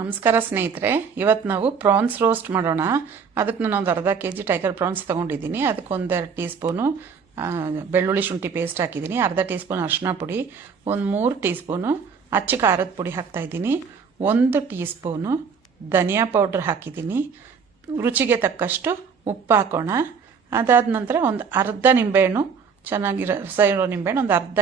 ನಮಸ್ಕಾರ ಸ್ನೇಹಿತರೆ, ಇವತ್ತು ನಾವು ಪ್ರಾನ್ಸ್ ರೋಸ್ಟ್ ಮಾಡೋಣ. ಅದಕ್ಕೆ ನಾನು ಒಂದು ಅರ್ಧ ಕೆಜಿ ಟೈಗರ್ ಪ್ರಾನ್ಸ್ ತೊಗೊಂಡಿದ್ದೀನಿ. ಅದಕ್ಕೆ ಒಂದು 2 ಟೀ ಸ್ಪೂನು ಬೆಳ್ಳುಳ್ಳಿ ಶುಂಠಿ ಪೇಸ್ಟ್ ಹಾಕಿದ್ದೀನಿ, ಅರ್ಧ ಟೀ ಸ್ಪೂನ್ ಅರಿಶಿನ ಪುಡಿ, ಒಂದು 3 ಟೀ ಸ್ಪೂನು ಅಚ್ಚ ಖಾರದ ಪುಡಿ ಹಾಕ್ತಾಯಿದ್ದೀನಿ, 1 ಟೀ ಸ್ಪೂನು ಧನಿಯಾ ಪೌಡ್ರ್ ಹಾಕಿದ್ದೀನಿ, ರುಚಿಗೆ ತಕ್ಕಷ್ಟು ಉಪ್ಪು ಹಾಕೋಣ. ಅದಾದ ನಂತರ ಒಂದು ಅರ್ಧ ನಿಂಬೆಹಣ್ಣು, ಚೆನ್ನಾಗಿ ರಸ ಇರೋ ನಿಂಬೆಹಣ್ಣು, ಒಂದು ಅರ್ಧ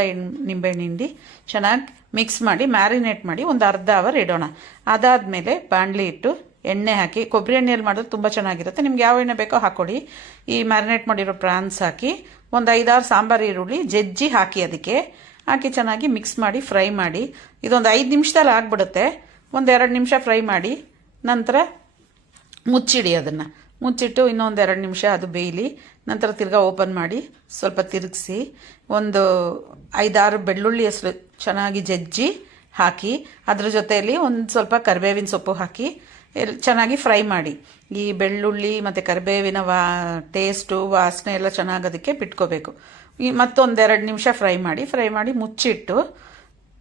ನಿಂಬೆಹಣ್ಣು ಹಿಂಡಿ ಚೆನ್ನಾಗಿ ಮಿಕ್ಸ್ ಮಾಡಿ ಮ್ಯಾರಿನೇಟ್ ಮಾಡಿ ಒಂದು ಅರ್ಧ ಅವರ್ ಇಡೋಣ. ಅದಾದಮೇಲೆ ಬಾಣಲಿ ಇಟ್ಟು ಎಣ್ಣೆ ಹಾಕಿ, ಕೊಬ್ಬರಿ ಎಣ್ಣೆಯಲ್ಲಿ ಮಾಡಿದ್ರೆ ತುಂಬ ಚೆನ್ನಾಗಿರುತ್ತೆ, ನಿಮ್ಗೆ ಯಾವ ಎಣ್ಣೆ ಬೇಕೋ ಹಾಕ್ಕೊಡಿ. ಈ ಮ್ಯಾರಿನೇಟ್ ಮಾಡಿರೋ ಪ್ರಾನ್ಸ್ ಹಾಕಿ ಒಂದು 5-6 ಸಾಂಬಾರು ಈರುಳ್ಳಿ ಜಜ್ಜಿ ಹಾಕಿ ಅದಕ್ಕೆ ಹಾಕಿ ಚೆನ್ನಾಗಿ ಮಿಕ್ಸ್ ಮಾಡಿ ಫ್ರೈ ಮಾಡಿ. ಇದೊಂದು 5 ನಿಮಿಷದಲ್ಲಿ ಆಗಿಬಿಡುತ್ತೆ. ಒಂದು 2 ನಿಮಿಷ ಫ್ರೈ ಮಾಡಿ ನಂತರ ಮುಚ್ಚಿಡಿ. ಅದನ್ನು ಮುಚ್ಚಿಟ್ಟು ಇನ್ನೊಂದು 2 ನಿಮಿಷ ಅದು ಬೇಯಲಿ. ನಂತರ ತಿರ್ಗಾ ಓಪನ್ ಮಾಡಿ ಸ್ವಲ್ಪ ತಿರುಗಿಸಿ ಒಂದು 5-6 ಬೆಳ್ಳುಳ್ಳಿ ಹೆಸರು ಚೆನ್ನಾಗಿ ಜಜ್ಜಿ ಹಾಕಿ, ಅದ್ರ ಜೊತೆಯಲ್ಲಿ ಒಂದು ಸ್ವಲ್ಪ ಕರಿಬೇವಿನ ಸೊಪ್ಪು ಹಾಕಿ ಚೆನ್ನಾಗಿ ಫ್ರೈ ಮಾಡಿ. ಈ ಬೆಳ್ಳುಳ್ಳಿ ಮತ್ತು ಕರಿಬೇವಿನ ಟೇಸ್ಟು ವಾಸನೆ ಎಲ್ಲ ಚೆನ್ನಾಗಿ ಅದಕ್ಕೆ ಬಿಟ್ಕೋಬೇಕು. ಈ ಮತ್ತೊಂದು 2 ನಿಮಿಷ ಫ್ರೈ ಮಾಡಿ ಮುಚ್ಚಿಟ್ಟು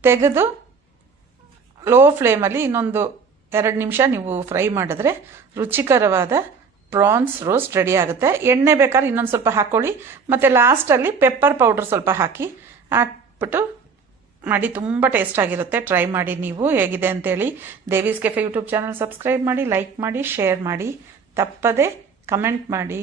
ತೆಗೆದು ಲೋ ಫ್ಲೇಮಲ್ಲಿ ಇನ್ನೊಂದು 2 ನಿಮಿಷ ನೀವು ಫ್ರೈ ಮಾಡಿದ್ರೆ ರುಚಿಕರವಾದ ಪ್ರಾನ್ಸ್ ರೋಸ್ಟ್ ರೆಡಿ ಆಗುತ್ತೆ. ಎಣ್ಣೆ ಬೇಕಾದ್ರೆ ಇನ್ನೊಂದು ಸ್ವಲ್ಪ ಹಾಕ್ಕೊಳ್ಳಿ, ಮತ್ತು ಲಾಸ್ಟಲ್ಲಿ ಪೆಪ್ಪರ್ ಪೌಡ್ರ್ ಸ್ವಲ್ಪ ಹಾಕ್ಬಿಟ್ಟು ಮಾಡಿ. ತುಂಬ ಟೇಸ್ಟ್ ಆಗಿರುತ್ತೆ. ಟ್ರೈ ಮಾಡಿ ನೀವು, ಹೇಗಿದೆ ಅಂತೇಳಿ. ದೇವೀಸ್ ಕೆಫೆ ಯೂಟ್ಯೂಬ್ ಚಾನಲ್ ಸಬ್ಸ್ಕ್ರೈಬ್ ಮಾಡಿ, ಲೈಕ್ ಮಾಡಿ, ಶೇರ್ ಮಾಡಿ, ತಪ್ಪದೆ ಕಮೆಂಟ್ ಮಾಡಿ.